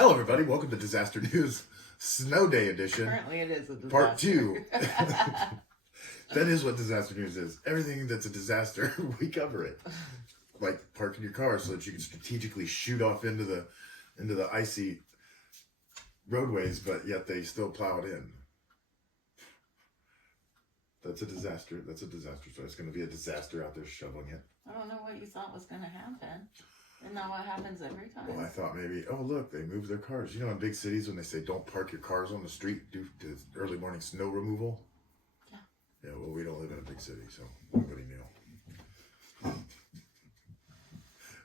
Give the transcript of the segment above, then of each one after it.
Hello, everybody. Welcome to Disaster News Snow Day Edition. Currently, it is a disaster. Part 2. That is what Disaster News is. Everything that's a disaster, we cover it. Like parking your car so that you can strategically shoot off into the icy roadways, but yet they still plow it in. That's a disaster. That's a disaster. So it's going to be a disaster out there shoveling it. I don't know what you thought was going to happen. Isn't that what happens every time? Well, I thought maybe, oh, look, they moved their cars. You know, in big cities when they say don't park your cars on the street due to early morning snow removal? Yeah. Yeah, well, we don't live in a big city, so nobody knew.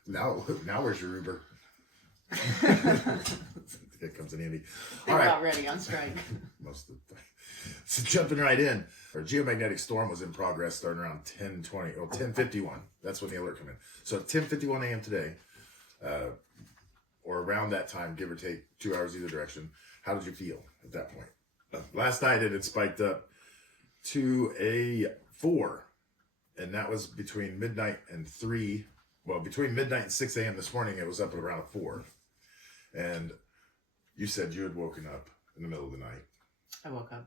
Now where's your Uber? It comes in handy. They're not ready on strike. Most of the time. So jumping right in, our geomagnetic storm was in progress starting around 10:51. That's when the alert came in. So at 10:51 a.m. today, or around that time, give or take 2 hours either direction, how did you feel at that point? Last night it had spiked up to a 4, and that was between midnight and 3. Well, between midnight and 6 a.m. this morning, it was up at around a 4. And you said you had woken up in the middle of the night. I woke up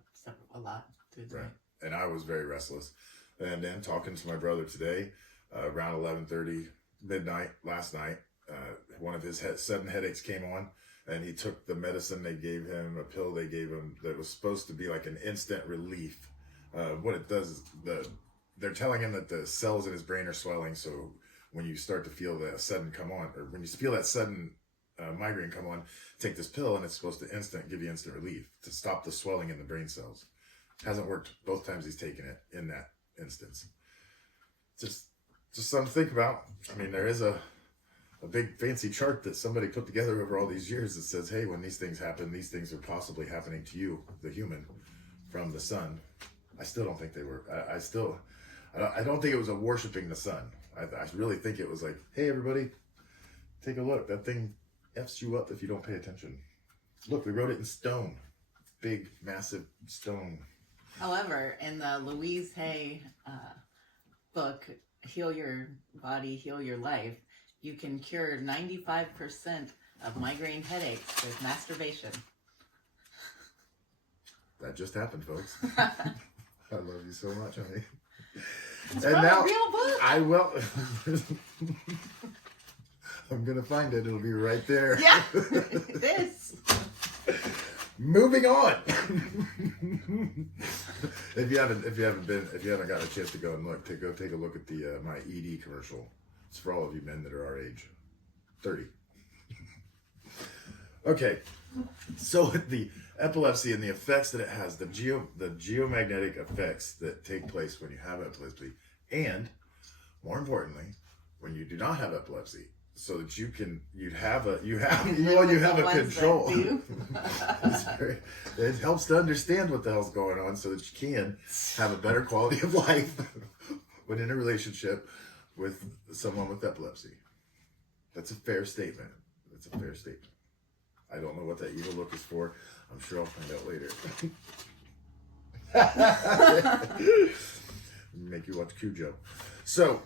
a lot. Right. And I was very restless. And then talking to my brother today, around 11:30 midnight last night, one of his sudden headaches came on, and he took the medicine they gave him, a pill they gave him that was supposed to be like an instant relief. What it does is they're telling him that the cells in his brain are swelling, so when you start to feel that sudden come on, or when you feel that sudden migraine come on, take this pill, and it's supposed to give you instant relief to stop the swelling in the brain cells. Hasn't worked both times he's taken it in that instance. Just something to think about. I mean, there is a big fancy chart that somebody put together over all these years that says, hey, when these things happen, these things are possibly happening to you, the human, from the sun. I still don't think they were. I don't think it was a worshiping the sun. I really think it was like, hey, everybody, take a look. That thing F's you up if you don't pay attention. Look, we wrote it in stone. Big, massive stone. However, in the Louise Hay book, Heal Your Body, Heal Your Life, you can cure 95% of migraine headaches with masturbation. That just happened, folks. I love you so much, honey. It's from a real book. I will. I'm gonna find it. It'll be right there. Yeah, it is. Moving on. If you haven't gotten a chance to go and go take a look at the my ED commercial. It's for all of you men that are our age, 30. Okay, so the epilepsy and the effects that it has, the geomagnetic effects that take place when you have epilepsy, and more importantly, when you do not have epilepsy, so that you have a control. It helps to understand what the hell's going on, so that you can have a better quality of life when in a relationship with someone with epilepsy. That's a fair statement. That's a fair statement. I don't know what that evil look is for. I'm sure I'll find out later. Make you watch Cujo. So,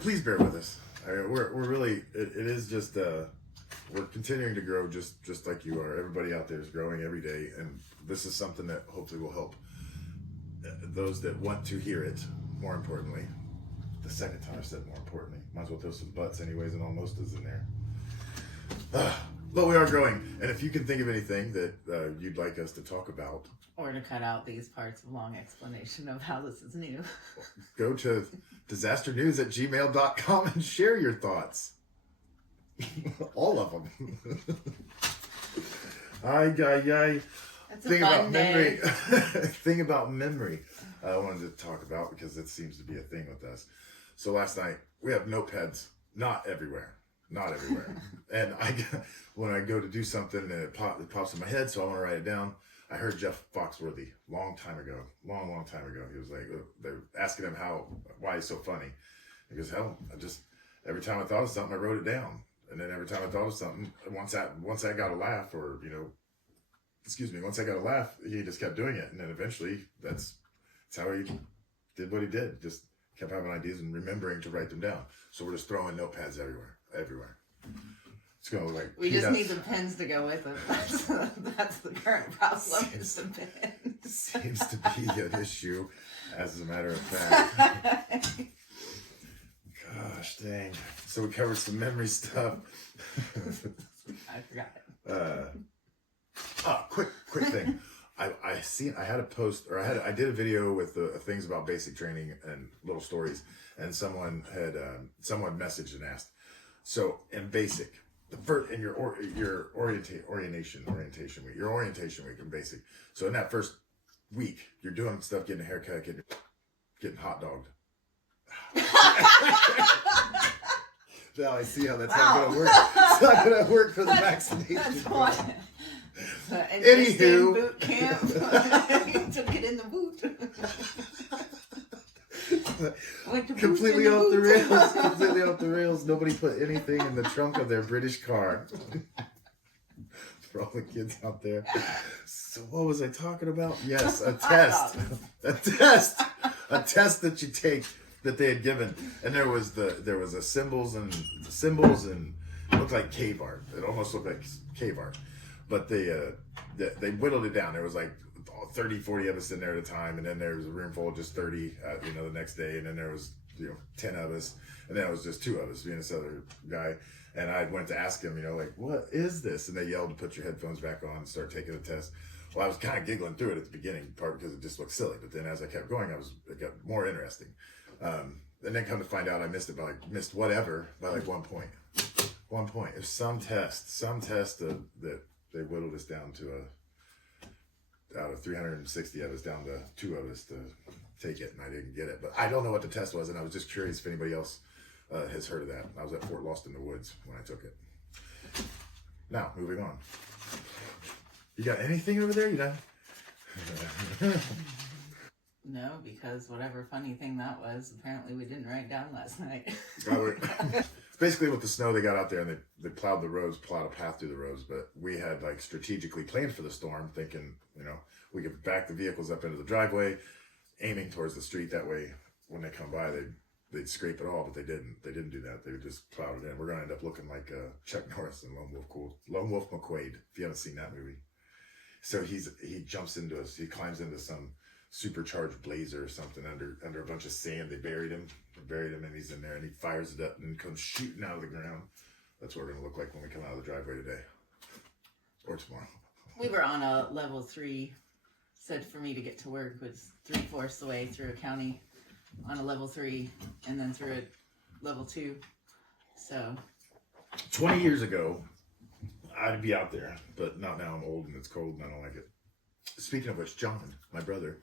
please bear with us. We're really, it is just, we're continuing to grow just like you are. Everybody out there is growing every day, and this is something that hopefully will help those that want to hear it. More importantly, the second time I said more importantly, might as well throw some butts anyways, and almost is in there. But we are growing, and if you can think of anything that you'd like us to talk about, or to cut out these parts of long explanation of how this is new, go to disasternews@gmail.com and share your thoughts. All of them. It's a fun day. Thing about memory I wanted to talk about, because it seems to be a thing with us. So last night, we have notepads, not everywhere. And when I go to do something and it pops in my head, so I want to write it down. I heard Jeff Foxworthy long time ago. He was like, they're asking him why he's so funny. He goes, hell, every time I thought of something, I wrote it down. And then every time I thought of something, once I got a laugh, once I got a laugh, he just kept doing it. And then eventually, that's how he did what he did. Just kept having ideas and remembering to write them down. So we're just throwing notepads everywhere. It's gonna look like We just peanuts. need the pins to go with it. That's the current problem. Is the pins. Seems to be an issue, as a matter of fact. Gosh dang. So we covered some memory stuff. I forgot it. Quick thing. I had a post, or I did a video with things about basic training and little stories, and someone messaged and asked. So in basic, the first in your orientation week in basic. So in that first week, you're doing stuff, getting a haircut, getting hot dogged. Now I see how that's not going to work. It's not going to work for the vaccination. That's why. Anywho, boot camp. You took it in the boot. Completely off the rails. Completely off the rails. Nobody put anything in the trunk of their British car. For all the kids out there. So what was I talking about? Yes, a test. A test that you take that they had given, and there was a symbols and it looked like cave art. It almost looked like cave art, but they whittled it down. There was like 30, 40 of us in there at a time, and then there was a room full of just 30, the next day, and then there was 10 of us, and then it was just 2 of us, me and this other guy. And I went to ask him, like, what is this? And they yelled to put your headphones back on and start taking the test. Well, I was kind of giggling through it at the beginning, part because it just looked silly. But then as I kept going, it got more interesting. And then come to find out I missed it by like 1 point. 1 point. It was some test that they whittled us down to out of 360 of us, down to 2 of us to take it, and I didn't get it. But I don't know what the test was, and I was just curious if anybody else has heard of that. I was at Fort Lost in the Woods when I took it. Now, moving on. You got anything over there? You know? No, because whatever funny thing that was, apparently we didn't write down last night. It's basically with the snow they got out there, and they plowed a path through the roads, but we had like strategically planned for the storm, thinking, we could back the vehicles up into the driveway, aiming towards the street. That way, when they come by, they'd scrape it all, but they didn't. They didn't do that. They just plowed it in. We're going to end up looking like Chuck Norris and Lone Wolf McQuade, if you haven't seen that movie. So he climbs into some supercharged blazer or something under a bunch of sand. They buried him, and he's in there, and he fires it up and comes shooting out of the ground. That's what we're going to look like when we come out of the driveway today. Or tomorrow. We were on a level 3, said for me to get to work was 3/4 the way through a county on a level 3, and then through a level 2. So 20 years ago, I'd be out there, but not now. I'm old and it's cold and I don't like it. Speaking of which, John, my brother,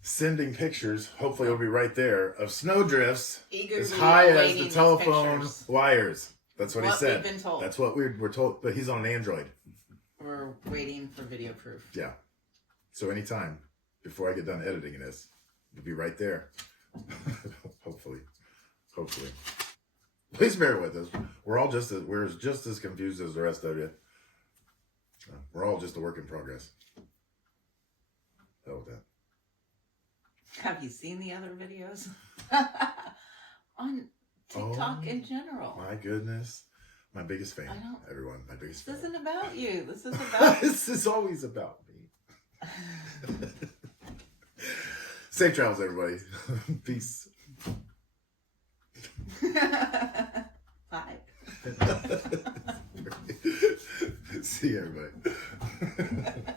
sending pictures, hopefully it'll be right there, of snowdrifts eagerly as high as awaiting the these telephone pictures. wires. That's what he said. We've been told. That's what we're told, but he's on an Android. We're waiting for video proof. Yeah. So anytime before I get done editing this, it'll be right there. Hopefully. Please bear with us. We're just as confused as the rest of you. We're all just a work in progress. Hell with that. Have you seen the other videos? On TikTok in general. My goodness. My biggest fan. I don't- Everyone. My biggest This fan. isn't about you. This is about... This is always about me. Safe travels, everybody. Peace. Bye. See you, everybody.